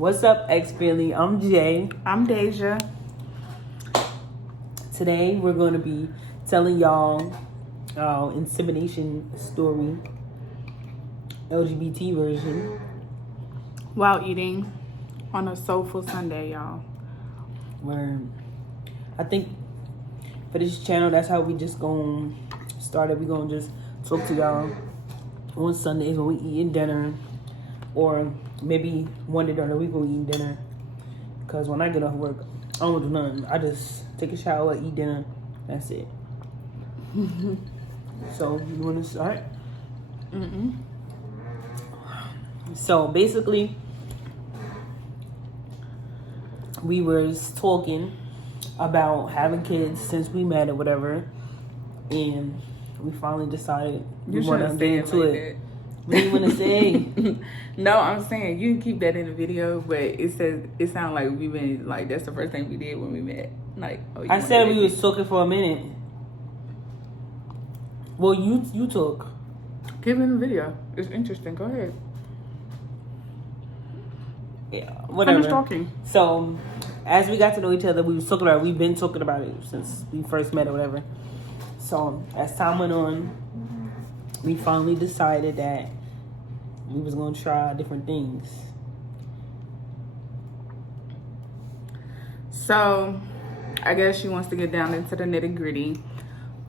What's up, X-Family? I'm Jay. I'm Deja. Today, we're going to be telling y'all our insemination story, LGBT version. While eating on a soulful Sunday, y'all. Where I think for this channel, that's how we just gonna start it. We gonna just talk to y'all on Sundays when we eating dinner, or maybe one day during the week when we eating dinner. Because when I get off work, I don't do nothing. I just take a shower, eat dinner. That's it. So you want to start? So basically, we was talking about having kids since we met or whatever, and we finally decided we want to get into it. What do you want to say? No, I'm saying you can keep that in the video, but it sounds like we've been like that's the first thing we did when we met. Like, I said we was talking for a minute. Well, you talk. Keep it in the video. It's interesting. Go ahead. Yeah, whatever. Finish talking. So, as we got to know each other, we've been talking about it since we first met or whatever. So, as time went on, we finally decided that we was going to try different things. So, I guess she wants to get down into the nitty gritty.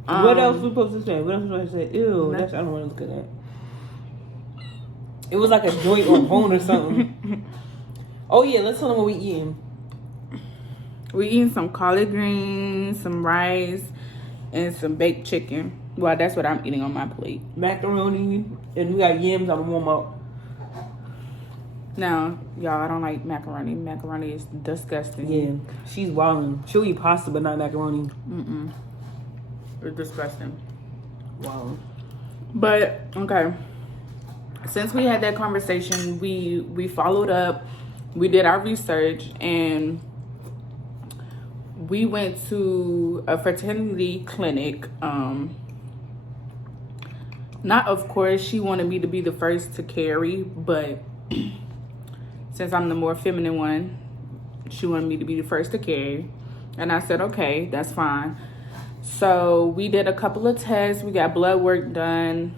What else we supposed to say? What else was I supposed to say? Ew, I don't want to look at that. It was like a joint or a bone or something. Oh yeah, let's tell them what we eating. We eating some collard greens, some rice, and some baked chicken. Well, that's what I'm eating on my plate. Macaroni, and we got yams on the warm up. No, y'all, I don't like macaroni. Macaroni is disgusting. Yeah, she's wilding. She'll eat pasta, but not macaroni. It's disgusting. Wow. But okay, since we had that conversation, we followed up. We did our research, and we went to a fertility clinic. Not, of course, she wanted me to be the first to carry, but since I'm the more feminine one, she wanted me to be the first to carry. And I said, okay, that's fine. So we did a couple of tests. We got blood work done.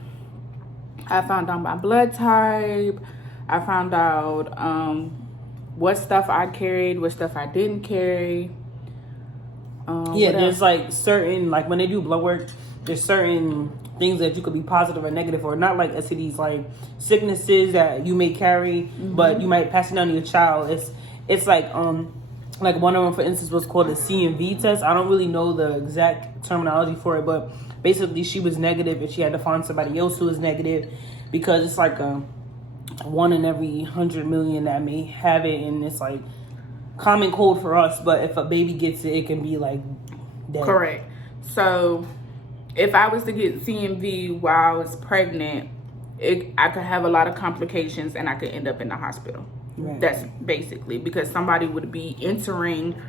I found out my blood type. I found out what stuff I carried, what stuff I didn't carry. Yeah, there's like certain, like when they do blood work, there's certain things that you could be positive or negative for. Not like STDs, like sicknesses that you may carry, but you might pass it down to your child. It's like one of them, for instance, was called a Cmv test. I don't really know the exact terminology for it, but basically she was negative and she had to find somebody else who was negative, because it's like a 1 in every 100 million that may have it, and it's like common cold for us, but if a baby gets it, it can be like dead. Correct. So if I was to get CMV while I was pregnant, I could have a lot of complications and I could end up in the hospital. Right. That's basically because somebody would be entering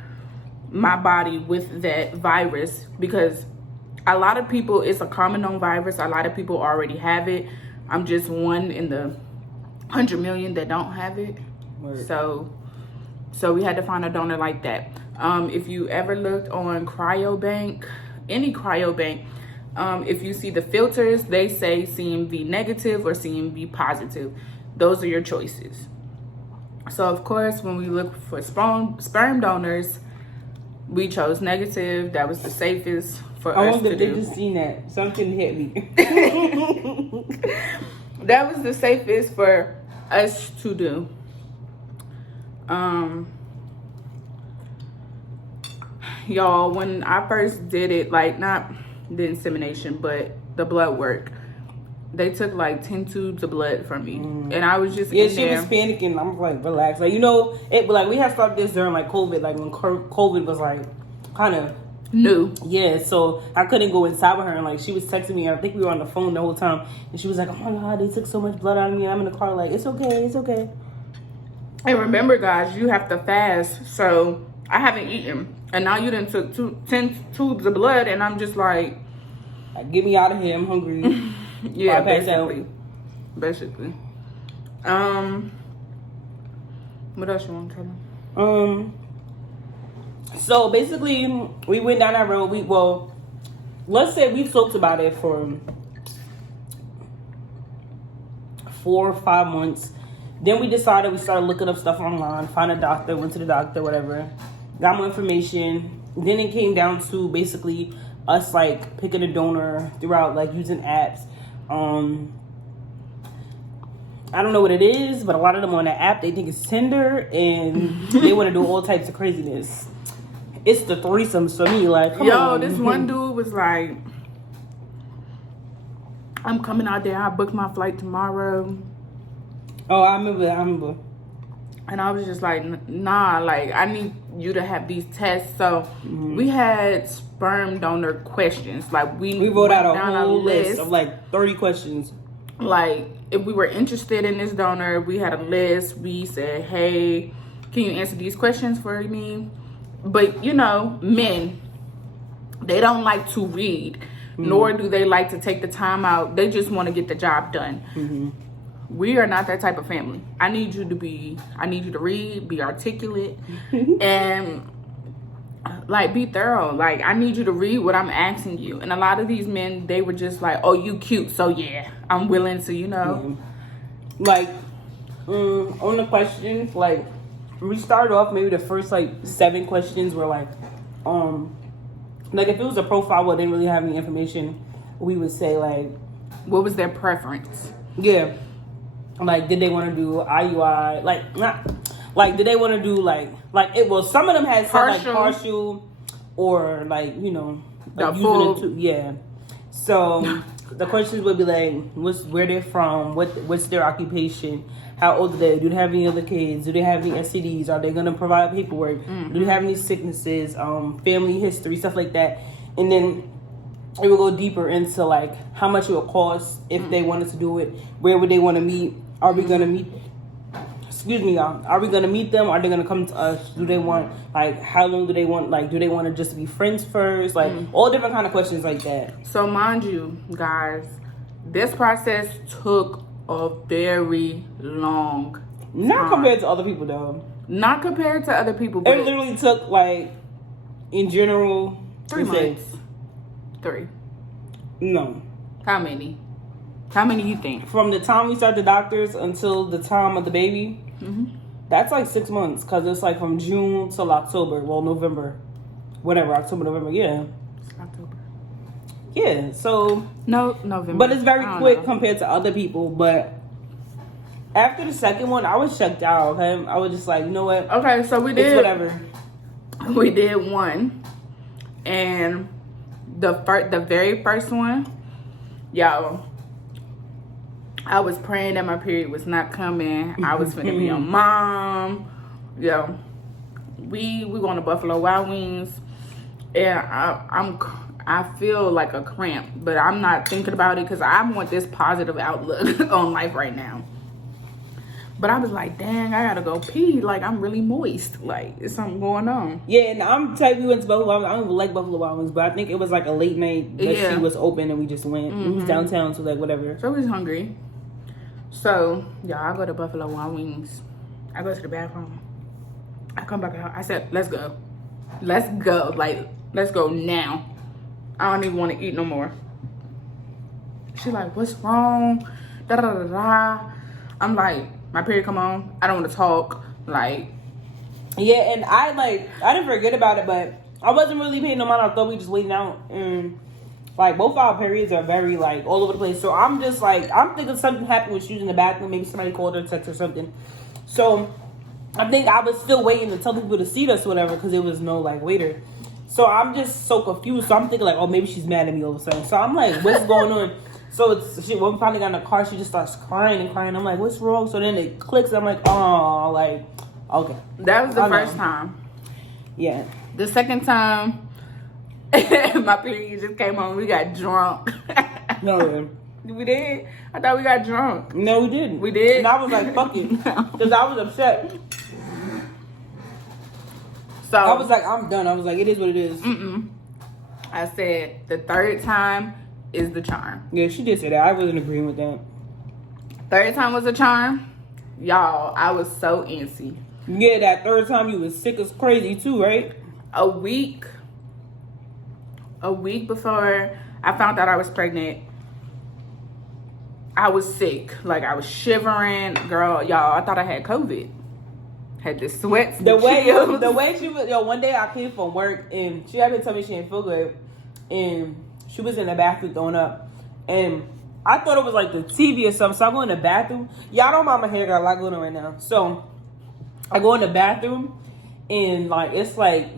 my body with that virus, because a lot of people, it's a common known virus. A lot of people already have it. I'm just 1 in the 100 million that don't have it. Right. So we had to find a donor like that. If you ever looked on Cryobank, any Cryobank, if you see the filters, they say CMV negative or CMV positive. Those are your choices. So of course, when we look for sperm donors, we chose negative. That was the safest for us to do. They just seen that. Something hit me. That was the safest for us to do. Y'all, when I first did it, like not the insemination, but the blood work, they took like 10 tubes of blood from me, and I was just in there. She was panicking. I'm like, relax, like, you know, it. Like, we had started this during like COVID, like when COVID was like kind of new. Yeah, so I couldn't go inside with her, and like she was texting me. I think we were on the phone the whole time, and she was like, "Oh my God, they took so much blood out of me." I'm in the car, like, it's okay, it's okay. And remember, guys, you have to fast, so I haven't eaten, and now you done took 10 tubes of blood, and I'm just like, get me out of here, I'm hungry. Yeah, basically. What else you want to tell them? So basically, we went down that road. Let's say we talked about it for 4 or 5 months. Then we decided we started looking up stuff online, find a doctor, went to the doctor, whatever, got more information. Then it came down to basically us like picking a donor throughout like using apps. I don't know what it is, but a lot of them on the app, they think it's Tinder and they want to do all types of craziness. It's the threesomes for me, like, come on. This one dude was like, I'm coming out there, I booked my flight tomorrow. Oh, I remember. And I was just like, nah, like, I need you to have these tests. So we had sperm donor questions. Like, we wrote out a whole list of like 30 questions. Like, if we were interested in this donor, we had a list. We said, hey, can you answer these questions for me? But, you know, men, they don't like to read, nor do they like to take the time out. They just want to get the job done. We are not that type of family. I need you to read, be articulate, and like be thorough. Like, I need you to read what I'm asking you. And a lot of these men, they were just like, oh, you cute, so yeah, I'm willing to, you know. Like, on the questions, like, we started off maybe the first like 7 questions were like if it was a profile where they didn't really have any information, we would say like, what was their preference? Yeah. Like, did they want to do IUI? Like, not like, did they want to do like it? Well, some of them had partial or like, you know, like full. Yeah. So the questions would be like, where they're from, what's their occupation, how old are they, do they have any other kids, do they have any STDs, are they gonna provide paperwork, do they have any sicknesses, family history, stuff like that. And then it would go deeper into like how much it would cost if they wanted to do it, where would they want to meet, are we gonna meet, are we gonna meet them, are they gonna come to us, do they want, like, how long do they want, like, do they want to just be friends first, like all different kind of questions like that. So mind you guys, this process took a very long time. Not compared to other people though. Not compared to other people, but it literally took like, in general, 3 months. 3. No. How many? How many you think? From the time we start the doctors until the time of the baby, that's like 6 months, because it's like from June till October. Well, November. Whatever, October, November, yeah. It's October. Yeah, so... No, November. But it's very quick compared to other people, but... After the second one, I was checked out, okay? I was just like, you know what? Okay, so we did... It's whatever. We did one. And the very first one, y'all... I was praying that my period was not coming. I was finna be a mom. Yo, we going to Buffalo Wild Wings, and I feel like a cramp, but I'm not thinking about it because I want this positive outlook on life right now. But I was like, dang, I gotta go pee. Like, I'm really moist. Like, there's something going on. Yeah, and I'm type we went to Buffalo Wild Wings. I don't even like Buffalo Wild Wings, but I think it was like a late night that she was open and we just went. It was downtown, so like whatever. So we was hungry. So, y'all, I go to Buffalo Wild Wings. I go to the bathroom. I come back out. I said, let's go. Let's go. Like, let's go now. I don't even want to eat no more. She's like, what's wrong? Da da da da. I'm like, my period come on. I don't want to talk. Like, yeah, and I didn't forget about it, but I wasn't really paying no mind. I thought we just waiting out, and like both our periods are very like all over the place. So I'm just like, I'm thinking something happened when she was in the bathroom. Maybe somebody called her, text or something. So I think I was still waiting to tell people to seat us or whatever, because there was no like waiter. So I'm just so confused. So I'm thinking like, oh, maybe she's mad at me all of a sudden. So I'm like, what's going on? So when we finally got in the car, she just starts crying and crying. I'm like, what's wrong? So then it clicks. I'm like, oh, like, okay. That was the first time. Yeah. The second time, my period just came on. We got drunk. No. We did? I thought we got drunk. No, we didn't. We did? And I was like, fuck it. Because I was upset. So I was like, I'm done. I was like, it is what it is. I said, the third time is the charm. Yeah, she did say that. I wasn't agreeing with that. Third time was a charm. Y'all, I was so antsy. Yeah, that third time you was sick as crazy too, right? A week before I found out I was pregnant, I was sick. Like, I was shivering. Girl, y'all, I thought I had COVID. Had the sweats, the way she was. One day I came from work and she had been telling me she didn't feel good, and she was in the bathroom throwing up, and I thought it was like the TV or something. So I go in the bathroom. Y'all don't mind my hair, got a lot going on right now. So I go in the bathroom and like it's like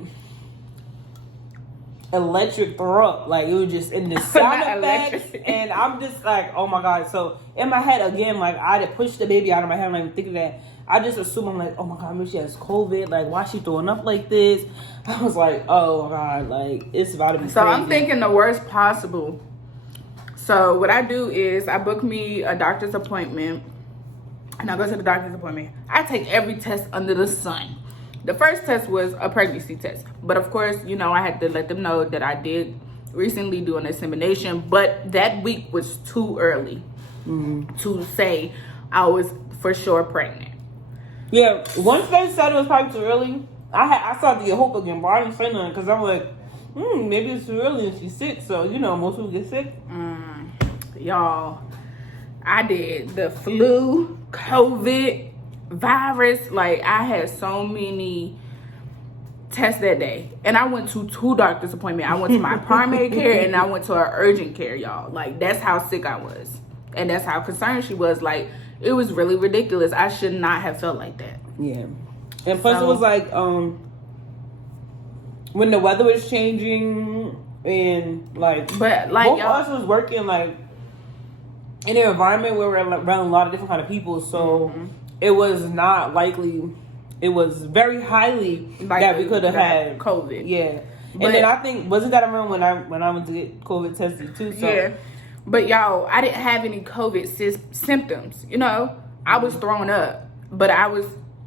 electric throw up. Like it was just in the sound effects, and I'm just like, oh my god. So in my head again, like I had to push the baby out of my head. I'm not even thinking that. I just assume, I'm like, oh my god, maybe she has COVID. Like, why is she throwing up like this? I was like, oh god, like it's about to be so crazy. I'm thinking the worst possible. So what I do is I book me a doctor's appointment, and I go to the doctor's appointment. I take every test under the sun. The first test was a pregnancy test, but of course, you know, I had to let them know that I did recently do an insemination, but that week was too early to say I was for sure pregnant. Yeah, once they said it was probably too early, I started to get hope again, but I didn't say nothing because I'm like, maybe it's too early and she's sick. So, you know, most people get sick. Y'all, I did the flu, COVID, virus. Like, I had so many tests that day. And I went to 2 doctor's appointments. I went to my primary care and I went to her urgent care, y'all. Like, that's how sick I was. And that's how concerned she was. Like, it was really ridiculous. I should not have felt like that. Yeah. And plus it was like, when the weather was changing and like, but like both of us was working like in an environment where we're around a lot of different kind of people. So it was not likely, it was very highly that we could have had COVID. Yeah. And then I think, wasn't that around when I went to get COVID tested too? So. Yeah. But y'all, I didn't have any COVID symptoms. You know, I was throwing up, but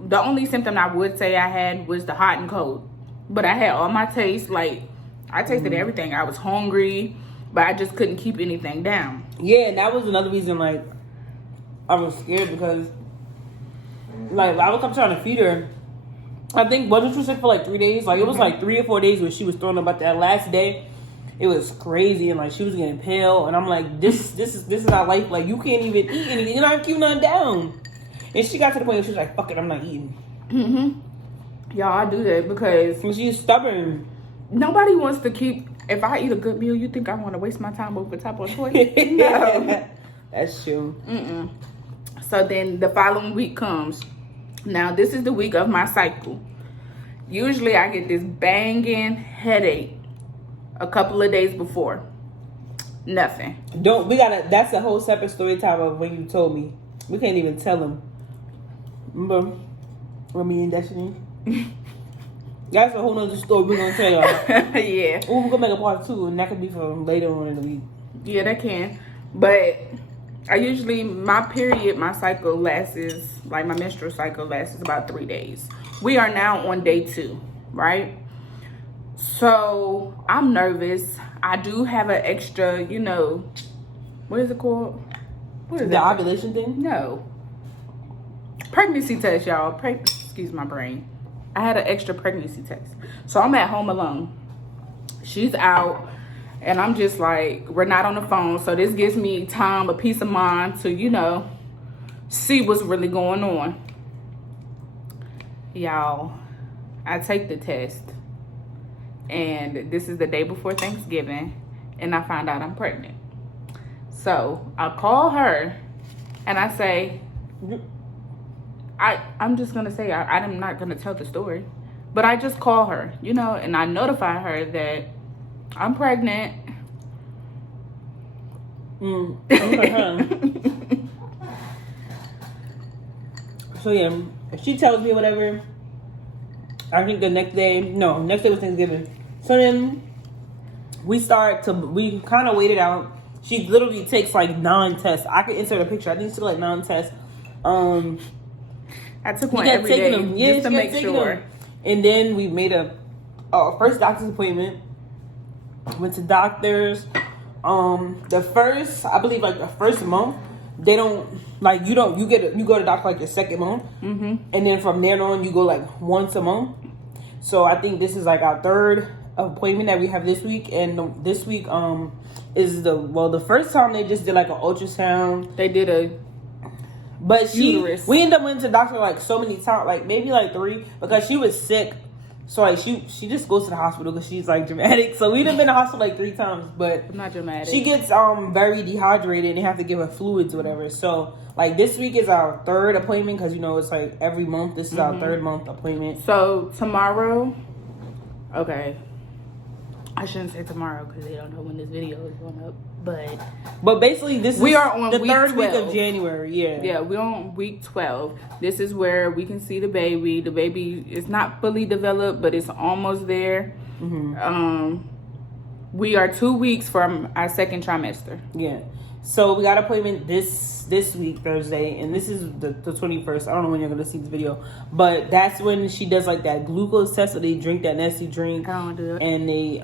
the only symptom I would say I had was the hot and cold. But I had all my taste. Like, I tasted everything. I was hungry, but I just couldn't keep anything down. Yeah, and that was another reason, like, I was scared because, like, I was trying to feed her. I think, wasn't you sick for like 3 days? Like, it was like 3 or 4 days where she was throwing up. But that last day, it was crazy, and like she was getting pale, and I'm like, this is not life. Like, you can't even eat anything. You're not keeping nothing down. And she got to the point where she was like, fuck it, I'm not eating. Y'all, I do that because she's stubborn. Nobody wants to keep. If I eat a good meal, you think I want to waste my time over top of a toilet? No. That's true. So then the following week comes. Now, this is the week of my cycle. Usually I get this banging headache a couple of days before. Nothing. That's a whole separate story time of when you told me. We can't even tell them. Remember me and Destiny? That's a whole nother story we're gonna tell y'all. Yeah. We're gonna make a part 2, and that could be for later on in the week. Yeah, that can. But I usually, my cycle lasts, like my menstrual cycle lasts about 3 days. We are now on day 2, right? So I'm nervous. I do have an extra, you know, what is it called? What is the ovulation thing? No. Pregnancy test, y'all. Excuse my brain. I had an extra pregnancy test. So I'm at home alone. She's out. And I'm just like, we're not on the phone. So this gives me time, a peace of mind to, you know, see what's really going on. Y'all, I take the test. And this is the day before Thanksgiving. And I find out I'm pregnant. So I call her and I say, I'm just going to say, I'm not going to tell the story. But I just call her, you know, and I notify her that I'm pregnant. So yeah, if she tells me whatever, I think next day was Thanksgiving. So then we kind of wait it out. She literally takes like 9 tests. I could insert a picture. I think she took like 9 tests. I took one every day just to make sure. And then we made a first doctor's appointment. Went to doctors. The first month, they don't like you go to doctor like your second month, and then from there on you go like once a month. So I think this is like our third appointment that we have this week, and this week is the first time they just did like an ultrasound. They did a uterus. We ended up going to the doctor like so many times, like maybe like 3, because she was sick. So like she just goes to the hospital because she's like dramatic. So we've been in the hospital like 3 times, but I'm not dramatic. She gets very dehydrated and they have to give her fluids or whatever. So like this week is our third appointment because it's like every month. This is our third month appointment. So tomorrow, okay. I shouldn't say tomorrow because they don't know when this video is going up. But basically, we are on the third 12. Week of January. Yeah, we're on week 12. This is where we can see the baby. The baby is not fully developed, but it's almost there. We are 2 weeks from our second trimester. Yeah. So we got an appointment this week, Thursday, and this is the 21st. I don't know when you're going to see this video, but that's when she does like that glucose test, so they drink that nasty drink. I don't do it. And they,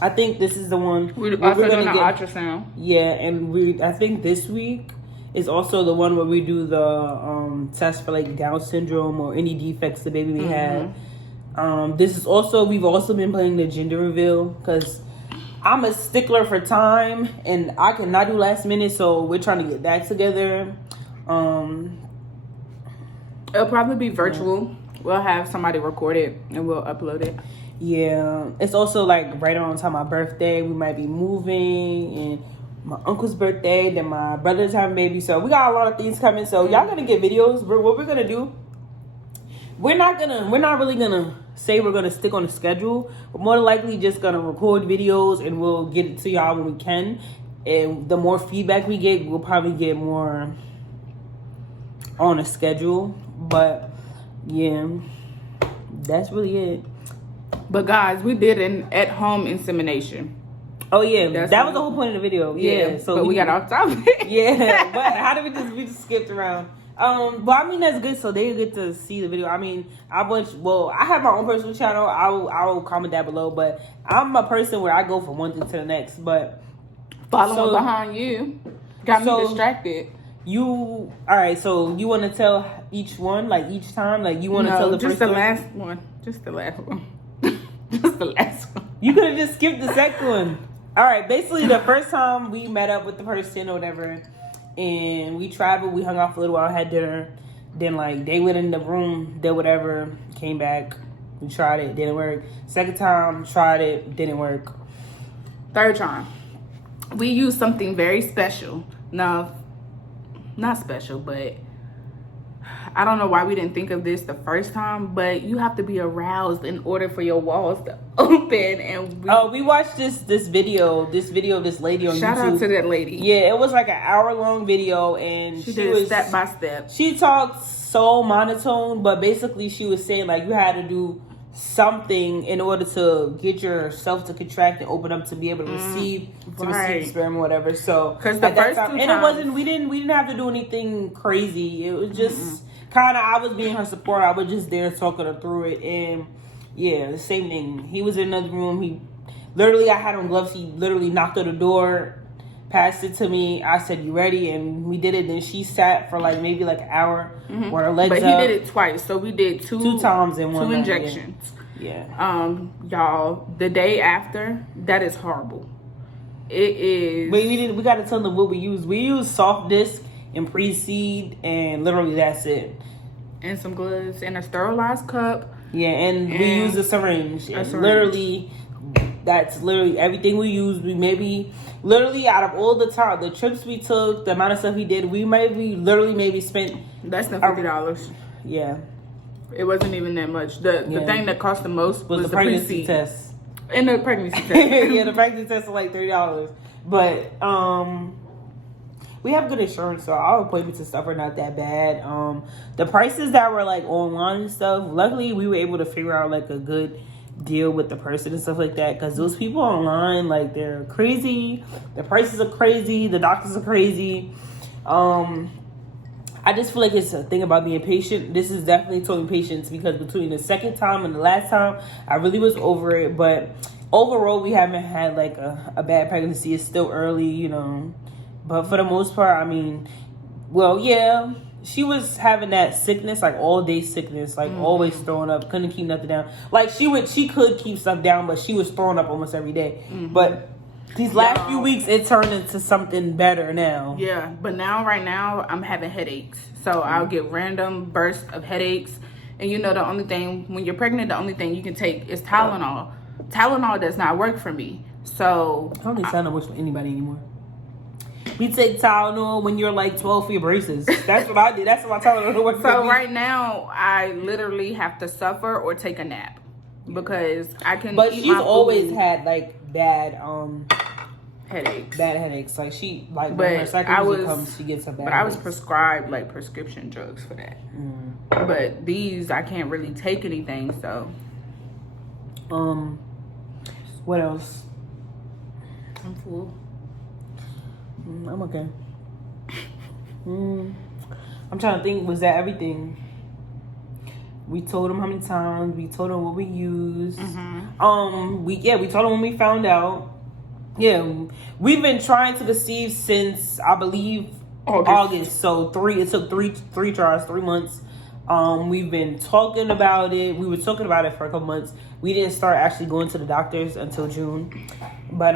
I think this is the one. We're also doing an ultrasound. Yeah, and I think this week is also the one where we do the test for like Down syndrome or any defects the baby may have. This is also, we've also been playing the gender reveal because I'm a stickler for time and I cannot do last minute, so we're trying to get that together. It'll probably be virtual. We'll have somebody record it and we'll upload it. Yeah, it's also like right around time of my birthday. We might be moving, and my uncle's birthday, then my brother's having a baby, so we got a lot of things coming. So y'all gonna get videos. What we're gonna do, we're not really gonna say we're gonna stick on the schedule. We're more than likely just gonna record videos and we'll get it to y'all when we can. And the more feedback we get, we'll probably get more on a schedule. But yeah, that's really it. But guys, we did an at-home insemination. Oh yeah, that was the whole point of the video. Yeah, so but we got off topic. Yeah, but how did we just skipped around? But I mean that's good, so they get to see the video. I mean, I have my own personal channel. I will comment that below. But I'm a person where I go from one thing to the next. But following behind you got me distracted. All right? So you want to tell each one, like each time, like you want to tell the just first the one? last one, just the last one, just the last one. You could have just skipped the second one. All right. Basically, the first time we met up with the person or whatever. And we traveled, we hung out for a little while, had dinner. Then, like, they went in the room, did whatever, came back. We tried it, didn't work. Second time, tried it, didn't work. Third time, we used something very special. No, not special, but I don't know why we didn't think of this the first time, but you have to be aroused in order for your walls to open. And we watched this video of this lady on YouTube. Shout out to that lady. Yeah, it was like an hour-long video, and she did it step by step. She talked so monotone, but basically she was saying like you had to do something in order to get yourself to contract and open up to be able to receive sperm or whatever. So because the first time, and it wasn't, we didn't have to do anything crazy. It was just kind of, I was being her support. I was just there talking her through it. And yeah, the same thing. He was in another room. I had on gloves. He literally knocked on the door, passed it to me. I said, "You ready?" And we did it. Then she sat for like maybe like an hour with her legs up. But he did it twice. So we did two times in one 2 night, injections. Yeah. Y'all, the day after, that is horrible. It is. But we got to tell them what we use. We use soft disc and pre-seed, and literally that's it. And some gloves and a sterilized cup. Yeah, and we use a syringe. Literally, that's literally everything we use. We literally out of all the trips we took, the amount of stuff we did, we maybe spent less than $50. Yeah. It wasn't even that much. The thing that cost the most was the pregnancy test. And the pregnancy test. Yeah, the pregnancy test was like $30. But we have good insurance, so our appointments and stuff are not that bad. The prices that were like online and stuff, luckily we were able to figure out like a good deal with the person and stuff like that, because those people online, like, they're crazy. The prices are crazy. The doctors are crazy. I just feel like it's a thing about being patient. This is definitely taught me patience, because between the second time and the last time, I really was over it. But overall, we haven't had like a bad pregnancy. It's still early, But for the most part, I mean, well, yeah, she was having that sickness, like all day sickness, like always throwing up, couldn't keep nothing down. Like she could keep stuff down, but she was throwing up almost every day. But these last few weeks, it turned into something better now. Yeah, but right now, I'm having headaches. So I'll get random bursts of headaches. And you know, the only thing, when you're pregnant, the only thing you can take is Tylenol. Tylenol does not work for me. So I don't think Tylenol works for anybody anymore. We take Tylenol when you're like 12 for your braces. That's what I did. That's what my Tylenol works for. So right now, I literally have to suffer or take a nap because I can. But she's always had like bad headaches. Bad headaches. Like she like when her cycle comes, she gets a bad. But I was prescribed like prescription drugs for that. But these I can't really take anything. So. What else? I'm full. I'm okay. I'm trying to think. Was that everything? We told them how many times. We told them what we used. We told them when we found out. Yeah, we've been trying to conceive since I believe August. So it took three tries, 3 months. We've been talking about it. We were talking about it for a couple months. We didn't start actually going to the doctors until June. But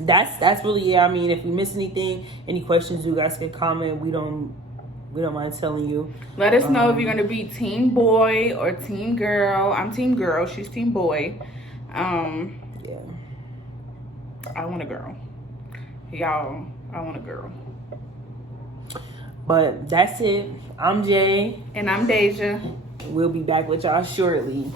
that's really I mean, if we miss anything, any questions, you guys can comment. We don't mind telling you. Let us know if you're gonna be team boy or team girl. I'm team girl. She's team boy. Yeah. I want a girl. Y'all, I want a girl. But that's it. I'm Jay. And I'm Deja. We'll be back with y'all shortly.